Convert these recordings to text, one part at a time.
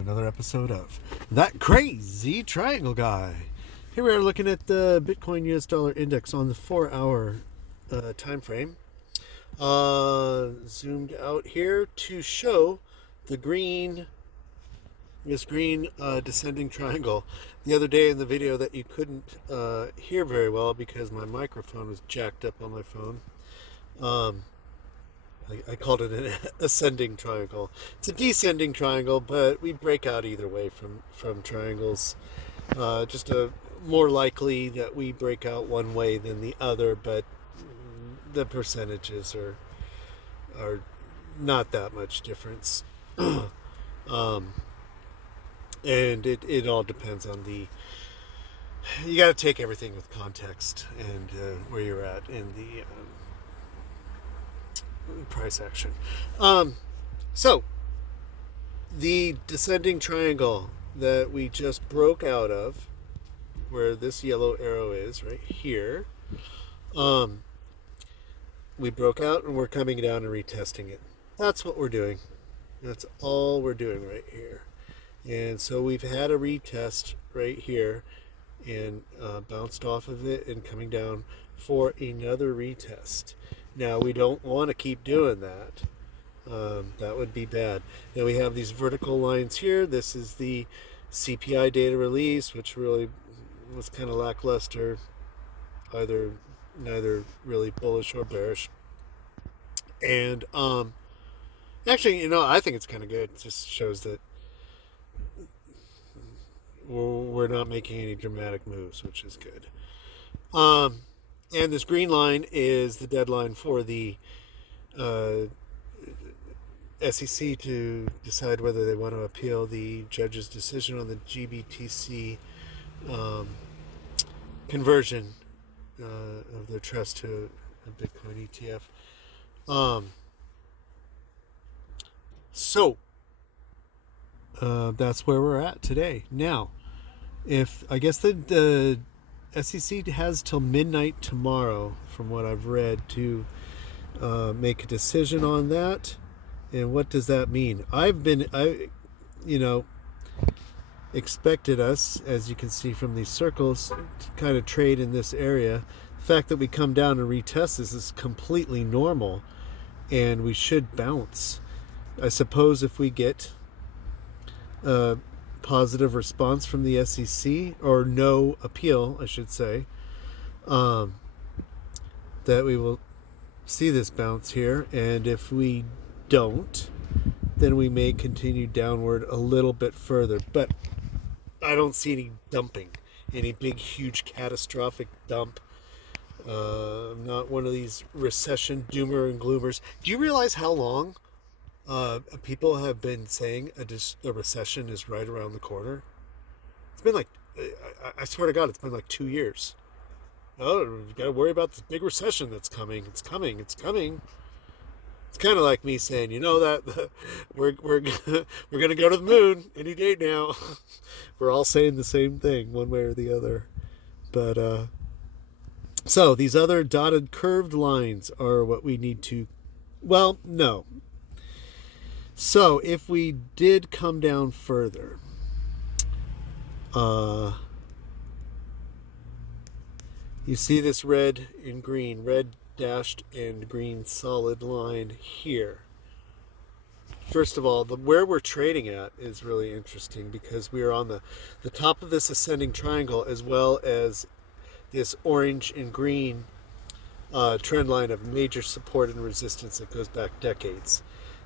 Another episode of That Crazy Triangle Guy. Here we are looking at the Bitcoin US dollar index on the 4-hour time frame. Zoomed out here to show the this green descending triangle. The other day in the video that you couldn't hear very well because my microphone was jacked up on my phone. I called it an ascending triangle. It's a descending triangle, but we break out either way from triangles. Just more likely that we break out one way than the other, but the percentages are not that much difference. And it all depends on you got to take everything with context and where you're at in the price action. So the descending triangle that we just broke out of, where this yellow arrow is right here, we broke out and we're coming down and retesting it. That's what we're doing. That's all we're doing right here. And so we've had a retest right here and bounced off of it and coming down for another retest. Now, we don't want to keep doing that. That would be bad. Now, we have these vertical lines here. This is the CPI data release, which really was kind of lackluster, neither really bullish or bearish. And actually, I think it's kind of good. It just shows that we're not making any dramatic moves, which is good. And this green line is the deadline for the SEC to decide whether they want to appeal the judge's decision on the GBTC conversion of their trust to a Bitcoin ETF. So that's where we're at today. Now, if I guess the SEC has till midnight tomorrow, from what I've read, to make a decision on that. And what does that mean? I expected us, as you can see from these circles, to kind of trade in this area. The fact that we come down and retest this is completely normal, and we should bounce. I suppose if we get positive response from the SEC, or no appeal, I should say, that we will see this bounce here. And if we don't, then we may continue downward a little bit further. But I don't see any dumping, any big, huge, catastrophic dump. I'm not one of these recession doomer and gloomers. Do you realize how long people have been saying a recession is right around the corner? It's been like, I swear to God, it's been like 2 years. Oh, you got to worry about this big recession that's coming. It's coming. It's coming. It's kind of like me saying, that we're gonna go to the moon any day now. We're all saying the same thing, one way or the other. But so these other dotted curved lines are what we need to. Well, no. So if we did come down further, you see this red and green, red dashed and green solid line here. First of all, where we're trading at is really interesting because we are on the top of this ascending triangle, as well as this orange and green trend line of major support and resistance that goes back decades.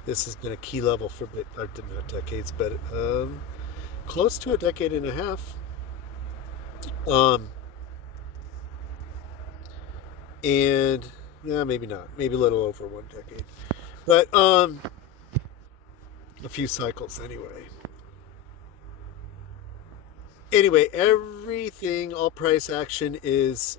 This has been a key level for not decades, but close to a decade and a half. And maybe not, maybe a little over 1 decade, but a few cycles anyway. Anyway, everything, all price action is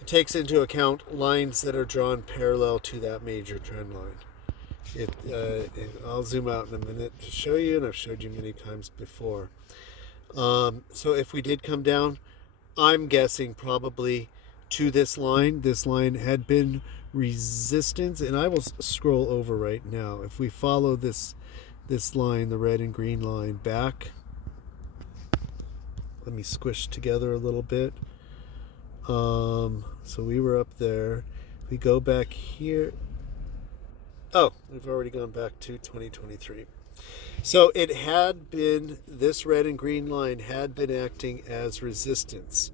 it takes into account lines that are drawn parallel to that major trend line. I'll zoom out in a minute to show you, and I've showed you many times before. So if we did come down, I'm guessing probably to this line. This line had been resistance, and I will scroll over right now. If we follow this line, the red and green line, back, let me squish together a little bit. So we were up there. We go back here. Oh, we've already gone back to 2023. So it had been, this red and green line had been acting as resistance.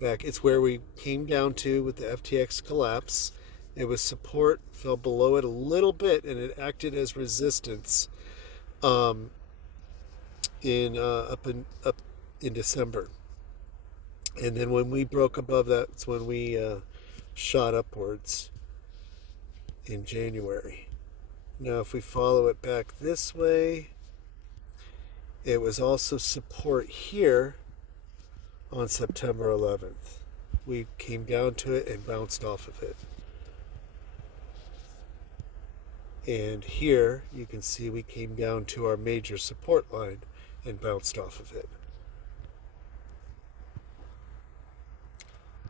Back, it's where we came down to with the FTX collapse. It was support, fell below it a little bit, and it acted as resistance up in December. And then when we broke above that, it's when we shot upwards in January. Now, if we follow it back this way, it was also support here on September 11th. We came down to it and bounced off of it. And here you can see we came down to our major support line and bounced off of it.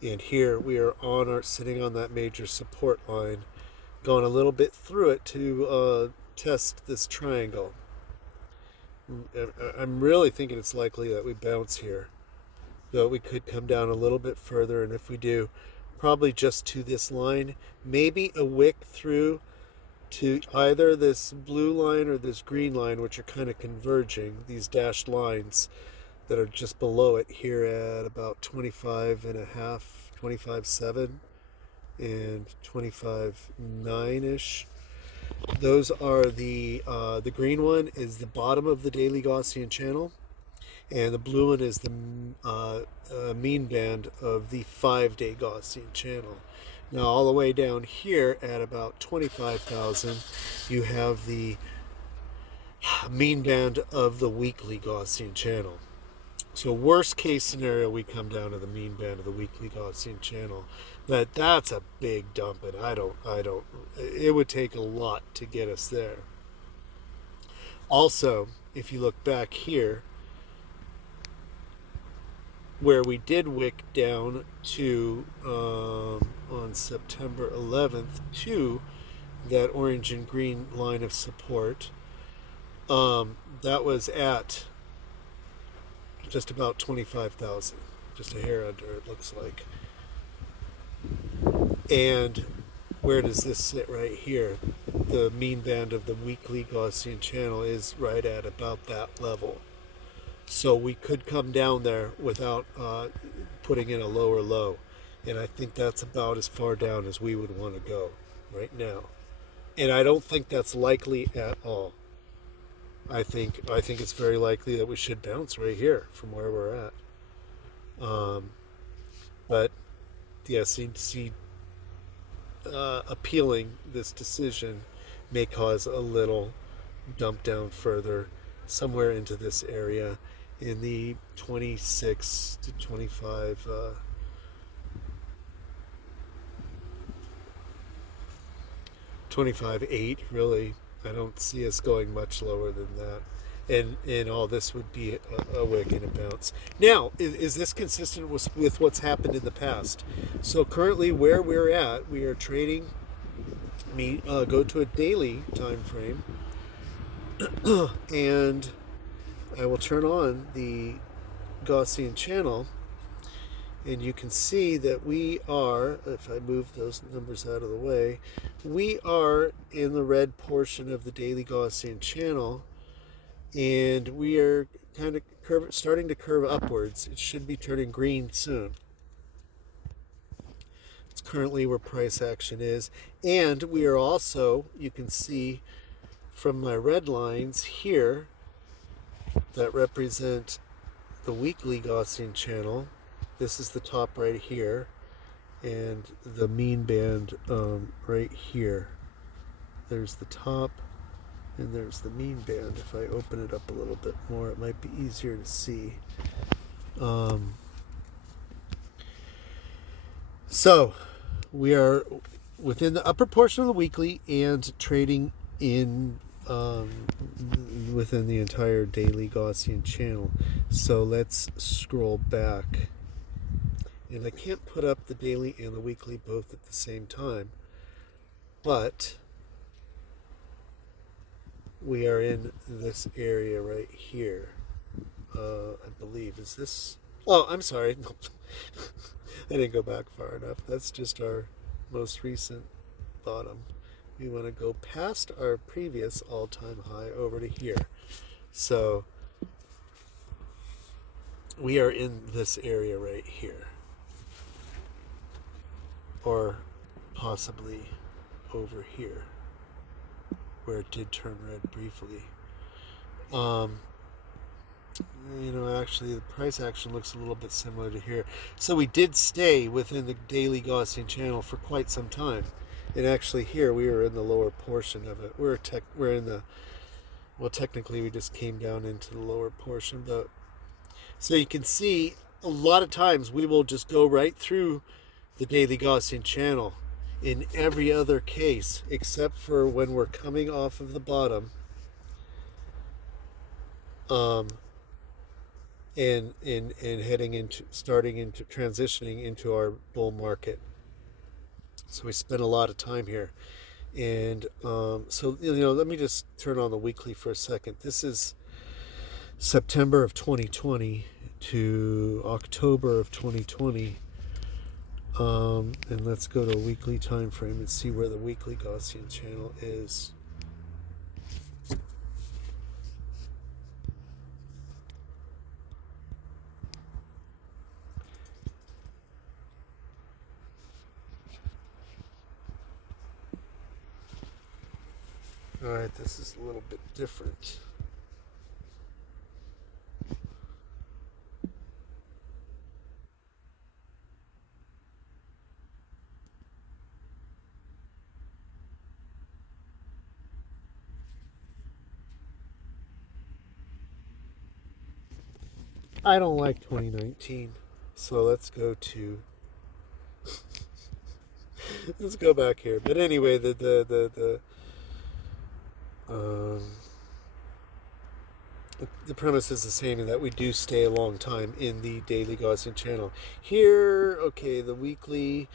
And here we are sitting on that major support line, going a little bit through it to test this triangle. I'm really thinking it's likely that we bounce here, though we could come down a little bit further, and if we do, probably just to this line, maybe a wick through to either this blue line or this green line, which are kind of converging, these dashed lines that are just below it here at about 25.5, 25.7, and 25.9-ish. Those are the green one is the bottom of the daily Gaussian channel, and the blue one is the mean band of the 5-day Gaussian channel. Now all the way down here at about 25,000, you have the mean band of the weekly Gaussian channel. So worst case scenario, we come down to the mean band of the weekly Gaussian channel. But that's a big dump, and it would take a lot to get us there. Also, if you look back here, where we did wick down to on September 11th to that orange and green line of support, that was at just about 25,000, just a hair under, it looks like. And where does this sit right here? The mean band of the weekly Gaussian channel is right at about that level. So we could come down there without putting in a lower low. And I think that's about as far down as we would want to go right now. And I don't think that's likely at all. I think it's very likely that we should bounce right here from where we're at. But the SEC appealing this decision may cause a little dump down further, somewhere into this area in the 26 to 25 25.8, really. I don't see us going much lower than that. And all this would be a wick and a bounce. Now, is this consistent with what's happened in the past? So currently where we're at, we are trading, go to a daily time frame, and I will turn on the Gaussian channel, and you can see that we are, if I move those numbers out of the way, we are in the red portion of the daily Gaussian channel, and we are kind of starting to curve upwards. It should be turning green soon. It's currently where price action is, and we are also, you can see from my red lines here that represent the weekly Gaussian channel. This is the top right here, and the mean band right here. There's the top, and there's the mean band. If I open it up a little bit more, it might be easier to see. So we are within the upper portion of the weekly and trading in within the entire daily Gaussian channel. So let's scroll back And I can't put up the daily and the weekly both at the same time, but we are in this area right here. I believe, is this? Oh, I'm sorry. I didn't go back far enough. That's just our most recent bottom. We want to go past our previous all-time high over to here. So we are in this area right here, or possibly over here, where it did turn red briefly. Actually the price action looks a little bit similar to here. So we did stay within the daily Gaussian channel for quite some time. And actually here we were in the lower portion of it. We're in the, well, technically we just came down into the lower portion, but so you can see a lot of times we will just go right through the daily Gaussian channel in every other case, except for when we're coming off of the bottom. And heading into, transitioning into our bull market. So we spent a lot of time here. And so, let me just turn on the weekly for a second. This is September of 2020 to October of 2020. And let's go to a weekly time frame and see where the weekly Gaussian channel is. Alright, this is a little bit different. I don't like 2019, so let's go to let's go back here. But anyway, the premise is the same, in that we do stay a long time in the daily Gaussian channel. Here, okay, the weekly,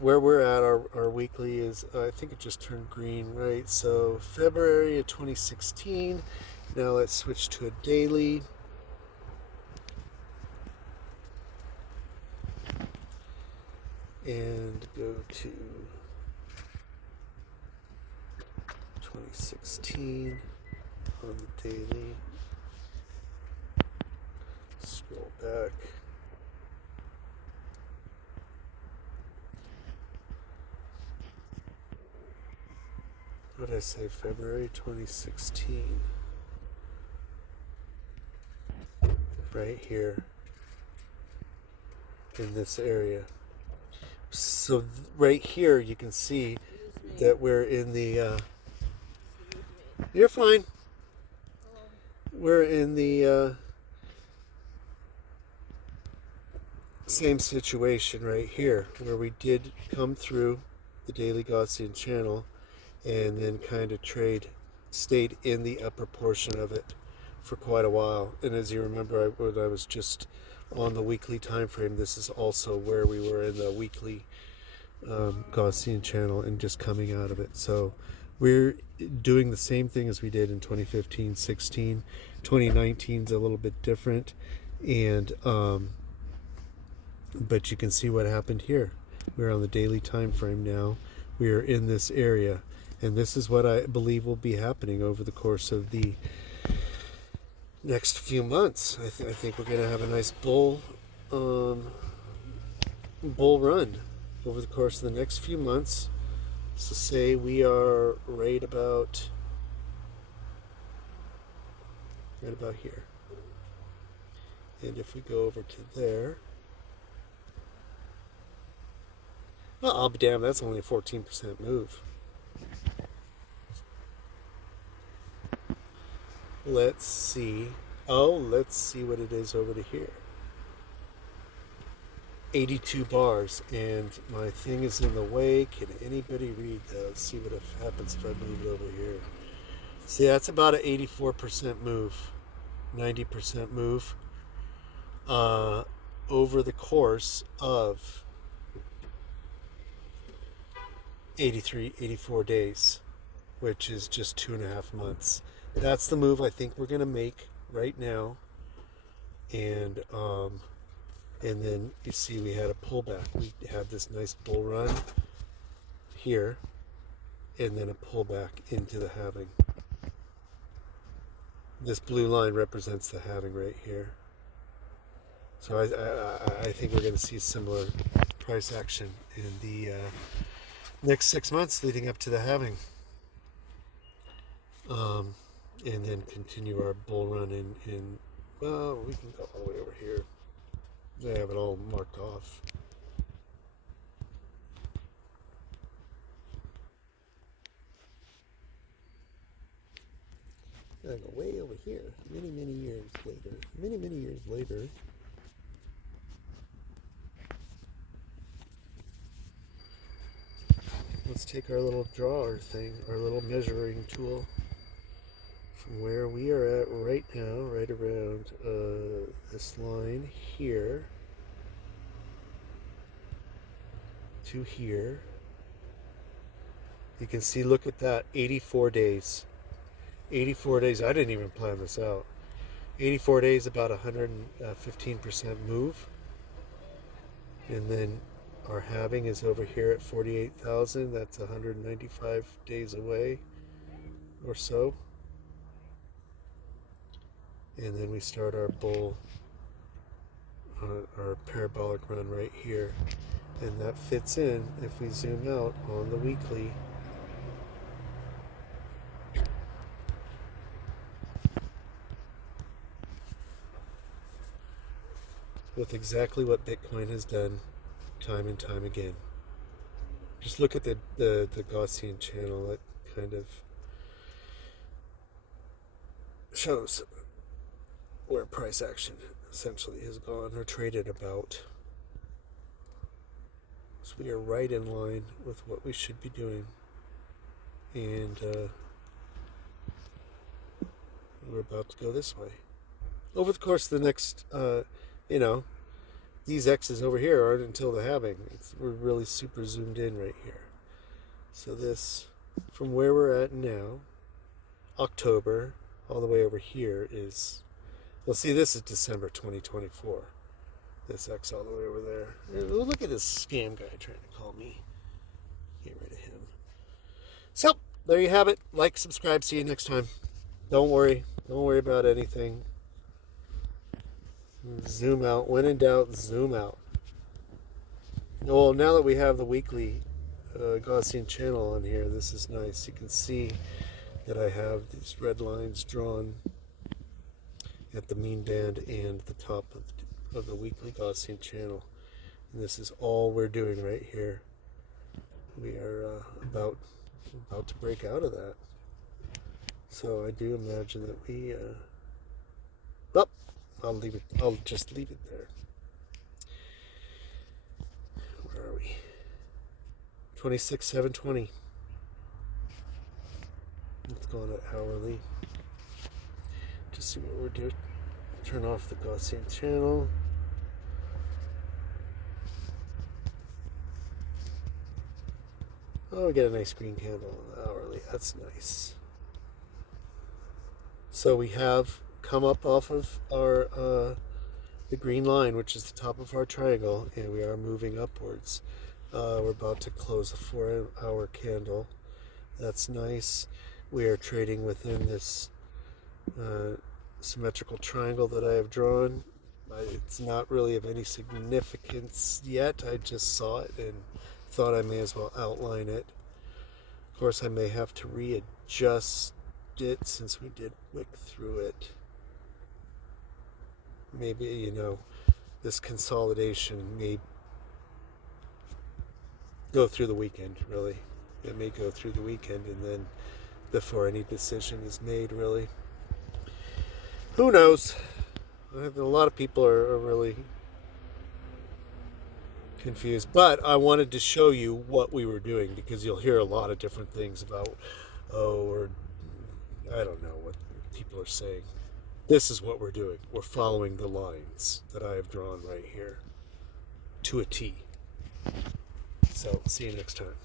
where we're at, our weekly is, I think it just turned green, right? So February of 2016. Now let's switch to a daily. And go to 2016 on the daily. Scroll back. What did I say? February 2016. Right here in this area. So right here you can see that we're in the you're fine. We're in the same situation right here, where we did come through the daily Gaussian channel and then kind of stayed in the upper portion of it for quite a while. And as you remember, when I was just on the weekly time frame, this is also where we were in the weekly Gaussian channel and just coming out of it. So we're doing the same thing as we did in 2015, 16. 2019 is a little bit different, and but you can see what happened here. We're on the daily time frame now. We are in this area, and this is what I believe will be happening over the course of the next few months. I think we're going to have a nice bull run over the course of the next few months. So say we are right about here. And if we go over to there, well, I'll be damned, that's only a 14% move. Let's see. Let's see what it is over to here. 82 bars, and my thing is in the way. Can anybody read that? Let's see what happens if I move it over here. See, that's about an 84% move, 90% move. over the course of 83, 84 days, which is just 2.5 months. That's the move I think we're going to make right now. And then you see we had a pullback. We had this nice bull run here, and then a pullback into the halving. This blue line represents the halving right here. So I think we're going to see similar price action in the next 6 months leading up to the halving. And then continue our bull run in well, we can go all the way over here. They have it all marked off. I go way over here, many years later. Many years later. Let's take our little drawer thing, our little measuring tool, from where we are at right now, right around this line here to here. You can see, look at that, 84 days. 84 days, I didn't even plan this out. 84 days, about 115% move. And then our halving is over here at 48,000. That's 195 days away or so. And then we start our bull, our parabolic run right here. And that fits in, if we zoom out on the weekly, with exactly what Bitcoin has done time and time again. Just look at the Gaussian channel. It kind of shows where price action essentially has gone or traded about. So we are right in line with what we should be doing. And we're about to go this way. Over the course of the next, these X's over here aren't until the halving. We're really super zoomed in right here. So this, from where we're at now, October, all the way over here is, well, see, this is December 2024. This X all the way over there. Look at this scam guy trying to call me. Get rid of him. So, there you have it. Like, subscribe, see you next time. Don't worry about anything. Zoom out. When in doubt, zoom out. Well, now that we have the weekly Gaussian channel on here, this is nice. You can see that I have these red lines drawn at the mean band and the top of the weekly Gaussian channel. And this is all we're doing right here. We are about to break out of that. So I do imagine that we I'll just leave it there. Where are we? 26,720. Let's go on to hourly. Just see what we're doing. Turn off the Gaussian channel. Oh, we get a nice green candle on the hourly. That's nice. So we have come up off of our the green line, which is the top of our triangle, and we are moving upwards. We're about to close a 4-hour candle. That's nice. We are trading within this symmetrical triangle that I have drawn. It's not really of any significance yet. I just saw it and thought I may as well outline it. Of course, I may have to readjust it since we did wick through it. Maybe, this consolidation may go through the weekend, really. It may go through the weekend, and then before any decision is made, really. Who knows? I think a lot of people are really confused, but I wanted to show you what we were doing, because you'll hear a lot of different things about, or I don't know what people are saying. This is what we're doing. We're following the lines that I have drawn right here to a T. So, see you next time.